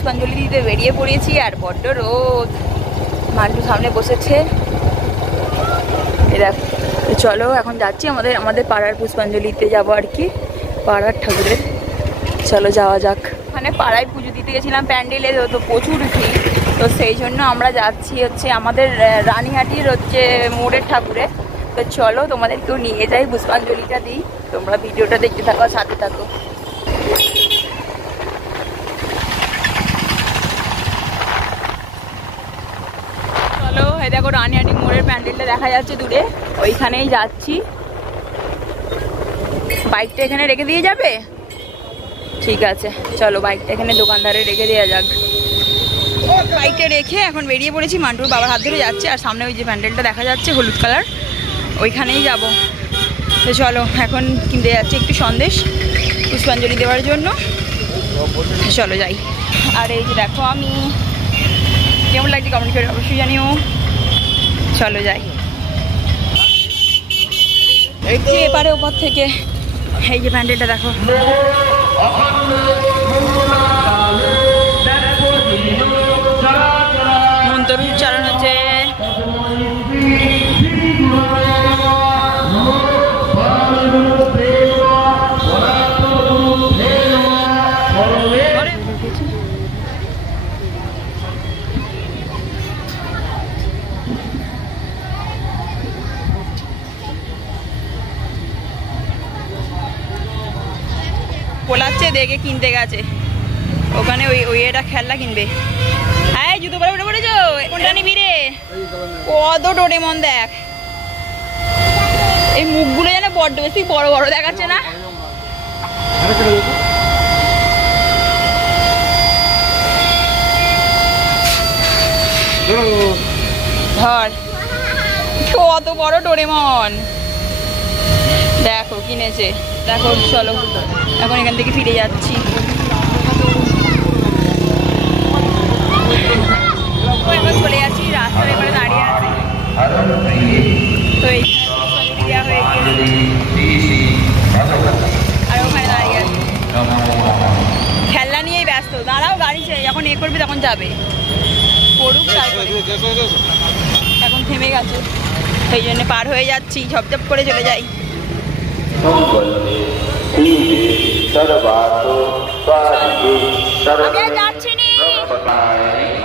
পুষ্পাঞ্জলি দিতে বেরিয়ে পড়েছি আর বড্ড রোদ। মান্টু সামনে বসেছে, দেখো। চলো এখন যাচ্ছি আমাদের পাড়ার পুষ্পাঞ্জলিতে যাবো আর কি, পাড়ার ঠাকুরের। চলো যাওয়া যাক। মানে পাড়ায় পুজো দিতে গেছিলাম প্যান্ডেলে, তো প্রচুর ভিড়, তো সেই জন্য আমরা যাচ্ছি হচ্ছে আমাদের রানীহাটির হচ্ছে মোড়ের ঠাকুরে। তো চলো তোমাদেরকেও নিয়ে যাই, পুষ্পাঞ্জলিটা দিই। তোমরা ভিডিওটা দেখতে থাকো, সাথে থাকো। চলো, এই দেখো রানীহাটি মোড়ের প্যান্ডেলটা দেখা যাচ্ছে দূরে, ওইখানেই যাচ্ছি। বাইকটা এখানে রেখে দিয়ে যাবে? ঠিক আছে, চলো বাইকটা এখানে দোকানদারে রেখে দেওয়া যাক। বাইকটা রেখে এখন বেরিয়ে পড়েছি, মান্টুর বাবার হাত ধরে যাচ্ছে। আর সামনে ওই যে প্যান্ডেলটা দেখা যাচ্ছে হলুদ কালার, ওইখানেই যাব। তো চলো এখন কিনতে যাচ্ছি একটু সন্দেশ পুষ্পাঞ্জলি দেওয়ার জন্য। চলো যাই। আর এই যে দেখো আমি কেমন লাগছে কমেন্ট করে অবশ্যই জানিও। চলো যাই। দেখছি এপারে ওপর থেকে এই যে প্যান্ডেলটা দেখো। মন্ত্র উচ্চারণ হচ্ছে। পোলাচ্ছে দেখে কিনতে গেছে ওখানে, ওই এটা খেলনা কিনবে। হ্যাঁ জুতো পরে উঠে পড়েছো, কোনটা নিবি রে? কত ডোরেমন দেখ, এই মুখগুলো যেন বড্ড বেশি বড় বড় দেখাচ্ছে না? ধর, কত বড় ডোরেমন দেখো কিনেছে, দেখো। চলো এখন এখান থেকে ফিরে যাচ্ছি। এখন চলে যাচ্ছি, রাস্তার এবারে দাঁড়িয়ে আছি। তো এইখানে দেওয়া হয়ে গিয়েছে আর ওখানে দাঁড়িয়ে আছি, খেলনা নিয়েই ব্যস্ত। দাঁড়াও, গাড়ি যখন এ করবে তখন যাবে, পড়ুক তারপরে। এখন থেমে গেছে, সেই জন্য পার হয়ে যাচ্ছি, ঝপঝপ করে চলে যাই।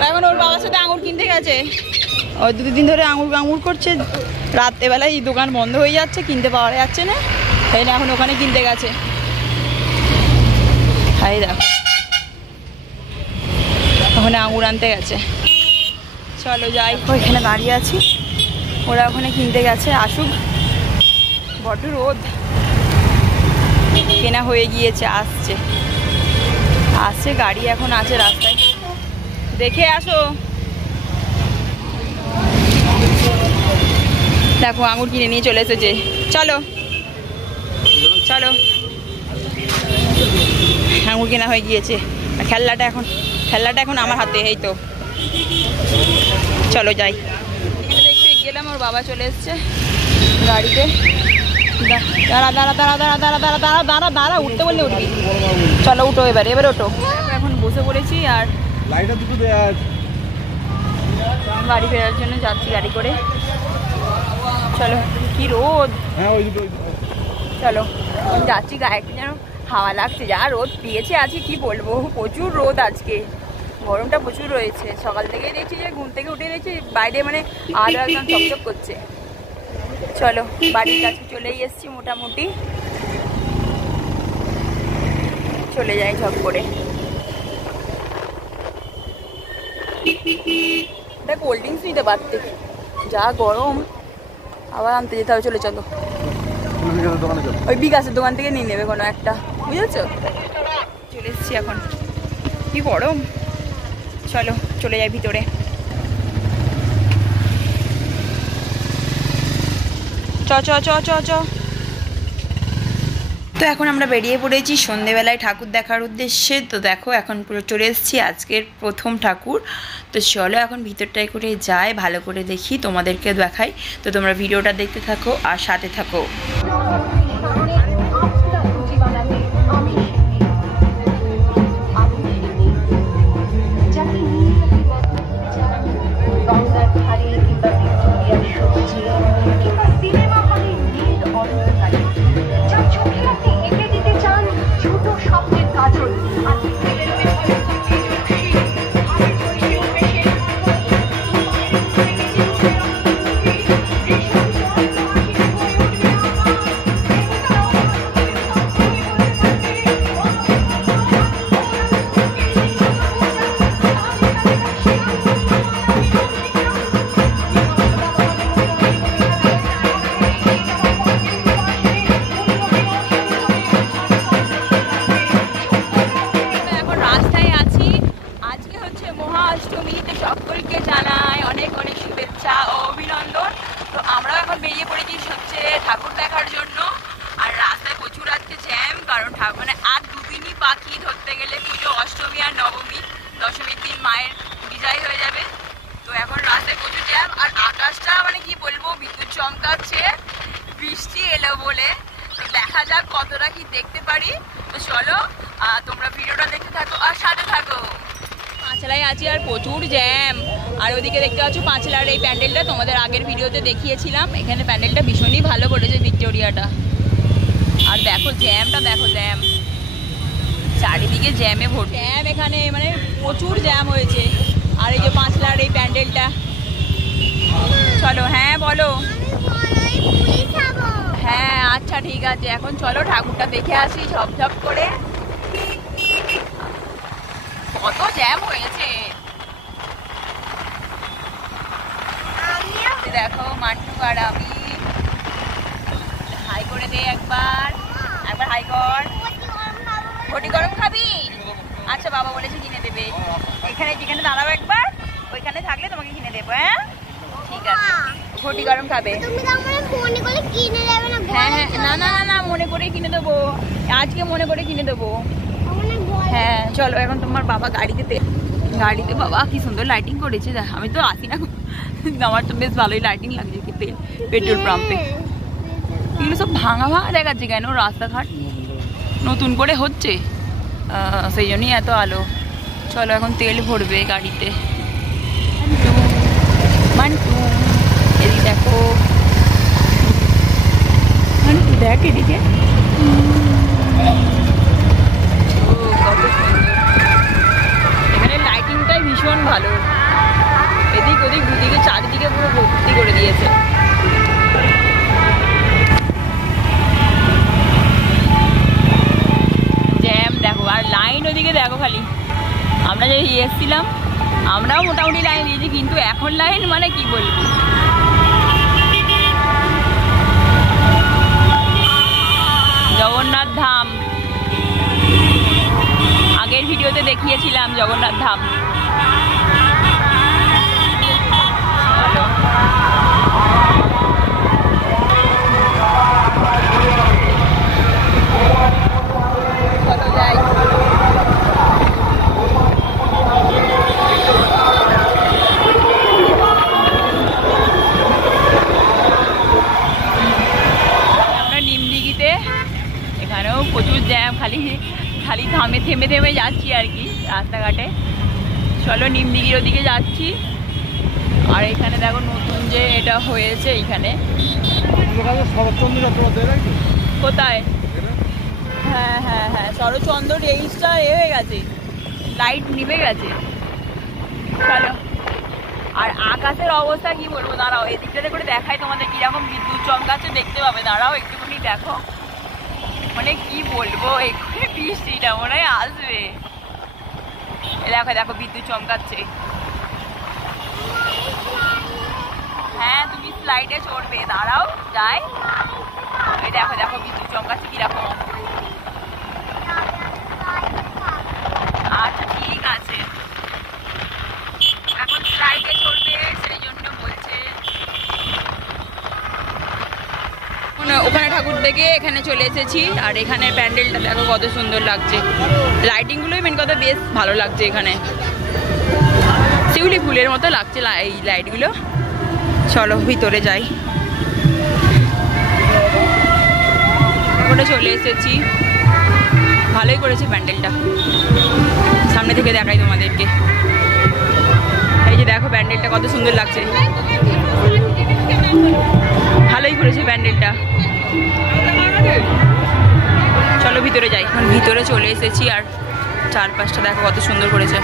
এখন ওর বাবার সাথে আঙুর কিনতে গেছে, ও 2 দিন ধরে আঙুর করছে। রাত্রেবেলায় এই দোকান বন্ধ হয়ে যাচ্ছে, কিনতে পাওয়া যাচ্ছে না, তাই না এখন ওখানে কিনতে গেছে। হাই দেখো, ওখানে আঙুর আনতে গেছে। চলো যাই, ওইখানে দাঁড়িয়ে আছি, ওরা ওখানে কিনতে গেছে, আসুক। বড্ড রোদ, কেনা হয়ে গিয়েছে, আসছে গাড়ি এখন আছে রাস্তায়, দেখে আসো। দেখো আঙুর কিনে নিয়ে চলে এসেছে। চলো চলো, আঙুর কেনা হয়ে গিয়েছে। আর খেলনাটা এখন আমার হাতে, এই তো। চলো যাই। একটু গেলাম, ওর বাবা চলে এসছে গাড়িতে। দাঁড়া দাঁড়া দাঁড়া দাঁড়া দাঁড়া দাঁড়া দাঁড়া দাঁড়া দাঁড়া, উঠতে বললে উঠবি। চলো উঠো, এবার ওঠো। এখন বসে পড়েছি আর বাড়ি ফেরার জন্য যাচ্ছি গাড়ি করে। চলো, কি রোদ। চলো যাচ্ছি, গায়ে একটু যেন হাওয়া লাগছে, যা রোদ দিয়েছে আজকে কি বলবো, প্রচুর রোদ আজকে, গরমটা প্রচুর রয়েছে। সকাল থেকেই দেখছি যে ঘুম থেকে উঠে দেখছি বাইরে মানে আলো একদম চকচক করছে। চলো বাড়ির কাছে চলেই এসছি মোটামুটি, চলে যাই ঝপ করে। কোল্ড ড্রিঙ্কস নিতে পারতে, যা গরম, আবার আনতে যেতে হবে। চলো ওই বিকাশের দোকান থেকে নিয়ে নেবে কোনো একটা, বুঝেছো? চলে এসছি এখন, কি গরম। চলো চলে যাই ভিতরে। চ চ চ চ চ। তো এখন আমরা বেরিয়ে পড়েছি সন্ধেবেলায় ঠাকুর দেখার উদ্দেশ্যে। তো দেখো এখন পুরো চলে এসেছি আজকের প্রথম ঠাকুর। তো চলো এখন ভিতরটায় করে যাই, ভালো করে দেখি, তোমাদেরকে দেখাই। তো তোমরা ভিডিওটা দেখতে থাকো আর সাথে থাকো। সকলকে জানাই অনেক অনেক শুভেচ্ছা ও অভিনন্দন। তো আমরাও এখন বেরিয়ে পড়েছি হচ্ছে ঠাকুর দেখার জন্য। আর রাস্তায় প্রচুর আজকে জ্যাম, কারণ মানে আর দুদিনই বাকি ধরতে গেলে পুজো, অষ্টমী আর নবমী। দশমীর দিন মায়ের বিজয় হয়ে যাবে। তো এখন রাস্তায় প্রচুর জ্যাম, আর আকাশটা মানে কি বলবো, বিদ্যুৎ চমকাচ্ছে, বৃষ্টি এলো বলে। তো দেখা যাক কতটা কি দেখতে পারি। তো চলো তোমরা ভিডিওটা দেখতে থাকো আর সাথে থাকো। পাঁচলায় আছি আর প্রচুর জ্যাম। আর ওদিকে দেখতে পাচ্ছ পাঁচলার এই প্যান্ডেলটা তোমাদের আগের ভিডিওতে দেখিয়েছিলাম। এখানে প্যান্ডেলটা ভীষণই ভালো করেছে, ভিক্টোরিয়াটা। আর দেখো জ্যামটা, দেখো জ্যাম, চারিদিকে জ্যামে ভর্তি। জ্যাম এখানে মানে প্রচুর জ্যাম হয়েছে। আর এই যে পাঁচলার এই প্যান্ডেলটা। চলো, হ্যাঁ বলো। হ্যাঁ আচ্ছা ঠিক আছে, এখন চলো ঠাকুরটা দেখে আসি ঝপঝপ করে। কত জ্যাম হয়েছে দেখো। মান্টু আর আমি হাই করে দে একবার, একবার হাই কর। ঘটি গরম খাবি? আচ্ছা বাবা বলেছে কিনে দেবে। এখানে যেখানে দাঁড়াবো একবার, ওইখানে থাকলে তোমাকে কিনে দেবো। হ্যাঁ ঠিক আছে, ঘটি গরম খাবে? হ্যাঁ হ্যাঁ, না না না, মনে করে কিনে দেবো, আজকে মনে করে কিনে দেবো। হ্যাঁ চলো, এখন তোমার বাবা গাড়িতে বাবা কি সুন্দর লাইটিং করেছে। দেখ, আমি তো আসি না, আমার তো বেশ ভালোই লাইটিং লাগছে কি পেট্রোল পাম্পে। এগুলো সব ভাঙা ভাঙা দেখাচ্ছে কেন? রাস্তাঘাট নতুন করে হচ্ছে, সেই জন্যই এত আলো। চলো এখন তেল ভরবে গাড়িতে। মান্টু এদিকে দেখো, মান্টু দেখ এদিকে, কত সুন্দর। এখানে লাইটিংটাই ভীষণ ভালো, এদিক ওদিক দুদিকে চারিদিকে পুরো ভর্তি করে দিয়েছে। জ্যাম দেখো, আর লাইন ওদিকে দেখো খালি। আমরা যে এসেছিলাম আমরাও মোটামুটি লাইন দিয়েছি, কিন্তু এখন লাইন মানে কি বলবো। জগন্নাথ ধাম আগের ভিডিওতে দেখিয়েছিলাম, জগন্নাথ ধাম। চলো যাই। আমরা নিমদিঘিতে, এখানেও প্রচুর জ্যাম, খালি থেমে থেমে যাচ্ছি আর কি রাস্তাঘাটে। চলো নিমদিঘির ওদিকে যাচ্ছি। আর এখানে দেখো নতুন যে এটা হয়েছে, এইখানে কোথায়? হ্যাঁ হ্যাঁ হ্যাঁ, শরৎচন্দ্র রেঞ্জটা হয়ে গেছে, লাইট নিভে গেছে। চলো, আর আকাশের অবস্থা কি বলবো, দাঁড়াও এদিকটাতে করে দেখাই তোমাদের কিরকম বিদ্যুৎ চমকাচ্ছে, দেখতে পাবে। দাঁড়াও একটুখানি দেখো, মানে কি বলবো, এক্ষুনি বৃষ্টিটা মনে হয় আসবে। দেখো দেখো বিদ্যুৎ চমকাচ্ছে। হ্যাঁ তুমি স্লাইডে চড়বে, দাঁড়াও যাই। এই দেখো দেখো বিদ্যুৎ চমকাচ্ছে কিরকম। আচ্ছা ঠিক আছে, এখন স্লাইডে চড়বে সেই জন্য বলছে। ওখানে ঠাকুর দেখে এখানে চলে এসেছি। আর এখানে প্যান্ডেলটা দেখো কত সুন্দর লাগছে, লাইটিং গুলোই মেন কথা বেশ ভালো লাগছে। এখানে শিউলি ফুলের মতো লাগছে এই লাইটগুলো। চলো ভিতরে যাই। ওখানে চলে এসেছি, ভালোই করেছে প্যান্ডেলটা। সামনে থেকে দেখাই তোমাদেরকে, এই যে দেখো প্যান্ডেলটা কত সুন্দর লাগছে, ভালোই করেছে প্যান্ডেলটা। চলো ভিতরে যাই। এখন ভিতরে চলে এসেছি, আর চারপাশটা দেখো কত সুন্দর করেছে।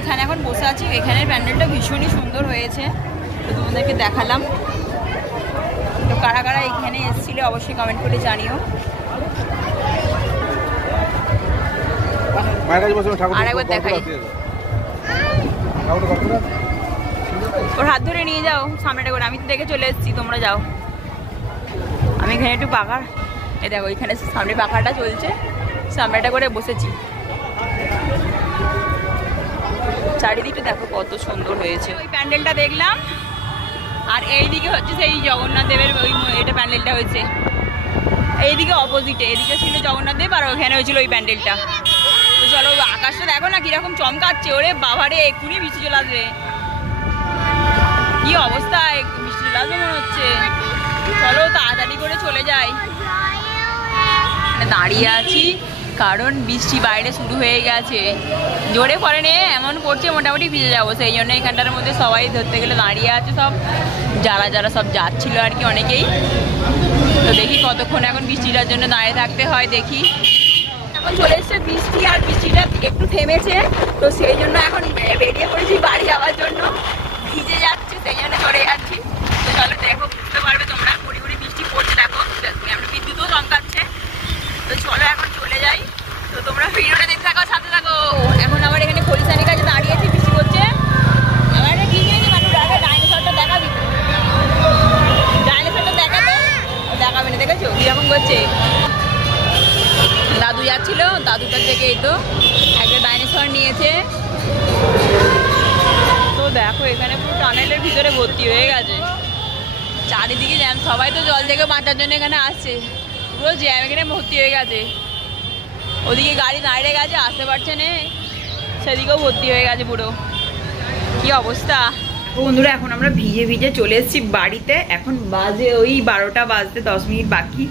এখানে এখন বসে আছি, এখানের প্যান্ডেলটা ভীষণই সুন্দর হয়েছে, তো তোমাদেরকে দেখালাম। কারা কারা এখানে এসেছিলে অবশ্যই কমেন্ট করে জানিও। আরেকবার দেখাই, ওর হাত ধরে নিয়ে যাও সামনেটা করে। আমি তো দেখে চলে এসেছি, তোমরা যাও। আমি এখানে একটু পাখার, এই দেখো এখানে সামনে পাখাটা চলছে, সামনেটা করে বসেছি। চারিদিকটা দেখো কত সুন্দর হয়েছে। ওই প্যান্ডেলটা দেখলাম, আর এইদিকে হচ্ছে সেই জগন্নাথ দেবের ওই এটা প্যান্ডেলটা হয়েছে। এইদিকে অপোজিটে, এদিকে ছিল জগন্নাথ দেব আর ওখানে হয়েছিল ওই প্যান্ডেলটা। তো চলো আকাশটা দেখো না কিরকম চমকাচ্ছে। ওরে বাবারে এক্ষুনি বৃষ্টি চলে আসবে, কি অবস্থা, বৃষ্টি চলে আসবে মনে হচ্ছে। চলো তাড়াতাড়ি করে চলে যাই। দাঁড়িয়ে আছি কারণ বৃষ্টি বাইরে শুরু হয়ে গেছে, জোরে পড়ে নে এমন করছে মোটামুটি ভিজে যাবো। সেই জন্য এখানটার মধ্যে সবাই ধরতে গেলে দাঁড়িয়ে আছে, সব যারা যারা সব যাচ্ছিল আর কি অনেকেই। তো দেখি কতক্ষণ এখন বৃষ্টিটার জন্য দাঁড়িয়ে থাকতে হয় দেখি। এখন চলে এসছে বৃষ্টি, আর বৃষ্টিটা একটু থেমেছে, তো সেই জন্য এখন বেরিয়ে পড়েছি বাড়ি যাওয়ার জন্য। ভিজে যাচ্ছে সেই জন্য চলে যাচ্ছি। তো চলো দেখো, বুঝতে পারবে তোমরা, পড়ি পড়ি বৃষ্টি পড়ছে দেখো, আমরা বিদ্যুৎও চমকাচ্ছে। তো চলো এখন চলে যাই। তো তোমরা ভিডিওটা দেখতে থাকো, সাথে থাকো। এখন আবার এখানে পলিশানির কাছে দাঁড়িয়েছি, বৃষ্টি করছে। আমার একটা কি নিয়েছে মানুষ, আগে ডাইনোসরটা দেখাবি, ডাইনোসরটা দেখাবে, দেখাবে না, দেখেছো কিরকম করছে। দাদু যাচ্ছিল, দাদুটার থেকে এই তো একটা ডাইনোসর নিয়েছে। তো দেখো এখানে পুরো টানেলের ভিতরে ভর্তি হয়ে গেছে, চারিদিকে জ্যাম। সবাই তো জল থেকে বাঁচার জন্য এখানে আসছে, পুরো জ্যাম এখানে ভর্তি হয়ে গেছে। ওদিকে গাড়ি দাঁড়িয়ে গেছে, আসতে পারছে না, সেদিকেও ভর্তি হয়ে গেছে পুরো, কি অবস্থা। বন্ধুরা এখন আমরা ভিজে ভিজে চলে এসেছি বাড়িতে। এখন বাজে ওই 12টা বাজতে 10 মিনিট বাকি।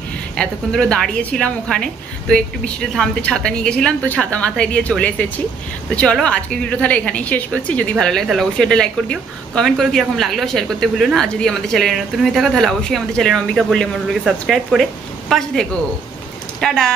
এতক্ষণ ধরে দাঁড়িয়েছিলাম ওখানে, তো একটু বৃষ্টিতে থামতে ছাতা নিয়ে গেছিলাম, তো ছাতা মাথায় দিয়ে চলে এসেছি। তো চলো আজকের ভিডিও তাহলে এখানেই শেষ করছি। যদি ভালো লাগে তাহলে অবশ্যই এটা লাইক করে দিও, কমেন্ট করো কীরকম লাগলো, শেয়ার করতে ভুলো না। আর যদি আমাদের চ্যানেলে নতুন হয়ে থাকো তাহলে অবশ্যই আমাদের চ্যানেল অম্বিকা বললে মন্ডলকে সাবস্ক্রাইব করে পাশে থেকো। টাটা।